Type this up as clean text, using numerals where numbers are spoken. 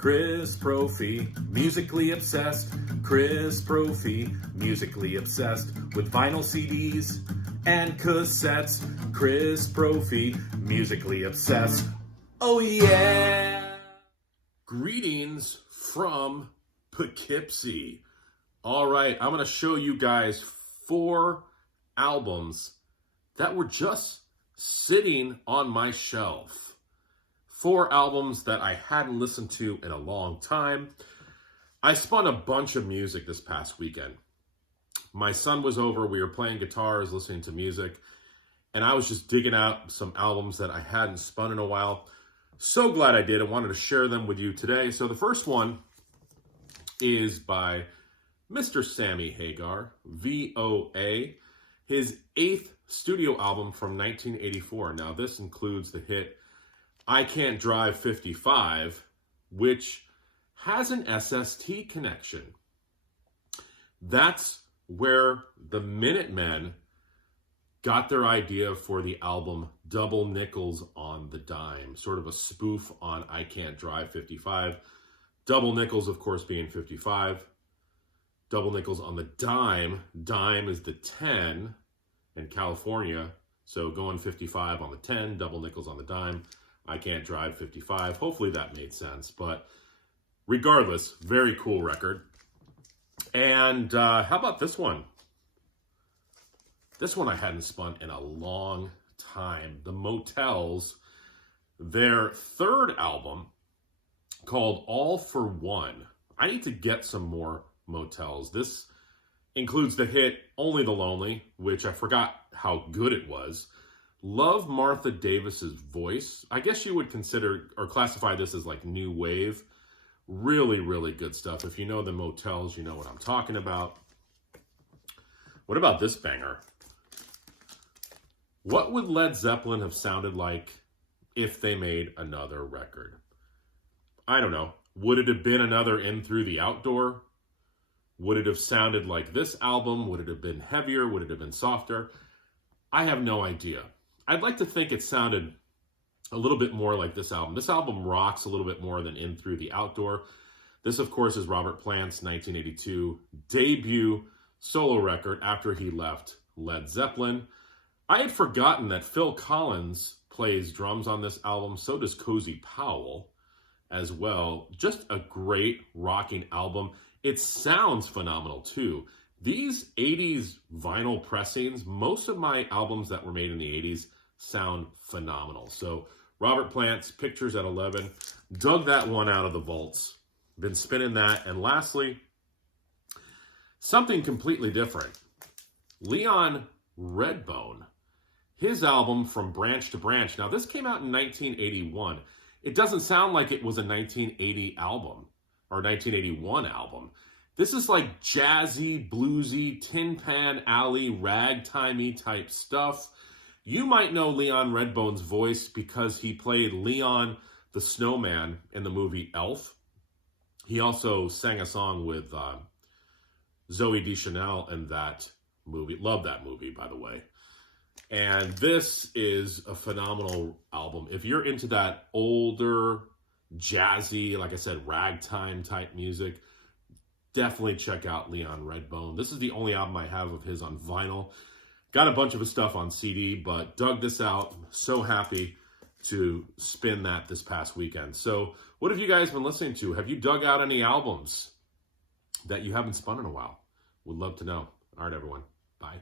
Chris Profi, musically obsessed. Chris Profi, musically obsessed with vinyl CDs and cassettes. Chris Profi, musically obsessed. Oh yeah! Greetings from Poughkeepsie. All right, I'm going to show you guys 4 albums that were just sitting on my shelf. 4 albums that I hadn't listened to in a long time. I spun a bunch of music this past weekend. My son was over, we were playing guitars, listening to music, and I was just digging out some albums that I hadn't spun in a while. So glad I did. I wanted to share them with you today. So the first one is by Mr. Sammy Hagar, VOA, his 8th studio album from 1984. Now this includes the hit I Can't Drive 55, which has an SST connection. That's where the Minutemen got their idea for the album Double Nickels on the Dime, sort of a spoof on I Can't Drive 55. Double nickels, of course, being 55. Double nickels on the dime. Dime is the 10 in California. So going 55 on the 10, double nickels on the dime. I Can't Drive 55. Hopefully that made sense. But regardless, very cool record. And how about this one? This one I hadn't spun in a long time. The Motels, their 3rd album called All for One. I need to get some more Motels. This includes the hit Only the Lonely, which I forgot how good it was. Love Martha Davis's voice. I guess you would consider or classify this as like new wave. Really, really good stuff. If you know the Motels, you know what I'm talking about. What about this banger? What would Led Zeppelin have sounded like if they made another record? I don't know. Would it have been another In Through the Outdoor? Would it have sounded like this album? Would it have been heavier? Would it have been softer? I have no idea. I'd like to think it sounded a little bit more like this album. This album rocks a little bit more than In Through the Outdoor. This, of course, is Robert Plant's 1982 debut solo record after he left Led Zeppelin. I had forgotten that Phil Collins plays drums on this album. So does Cozy Powell as well. Just a great rocking album. It sounds phenomenal too. These 80s vinyl pressings, most of my albums that were made in the 80s sound phenomenal. So Robert Plant's Pictures at 11, dug that one out of the vaults. Been spinning that. And lastly, something completely different. Leon Redbone, his album From Branch to Branch. Now this came out in 1981. It doesn't sound like it was a 1980 album or 1981 album. This is like jazzy, bluesy, Tin Pan Alley, ragtimey type stuff. You might know Leon Redbone's voice because he played Leon the Snowman in the movie Elf. He also sang a song with Zooey Deschanel in that movie. Love that movie, by the way. And this is a phenomenal album. If you're into that older, jazzy, like I said, ragtime type music, definitely check out Leon Redbone. This is the only album I have of his on vinyl. Got a bunch of his stuff on CD, but dug this out. So happy to spin that this past weekend. So what have you guys been listening to? Have you dug out any albums that you haven't spun in a while? Would love to know. All right, everyone. Bye.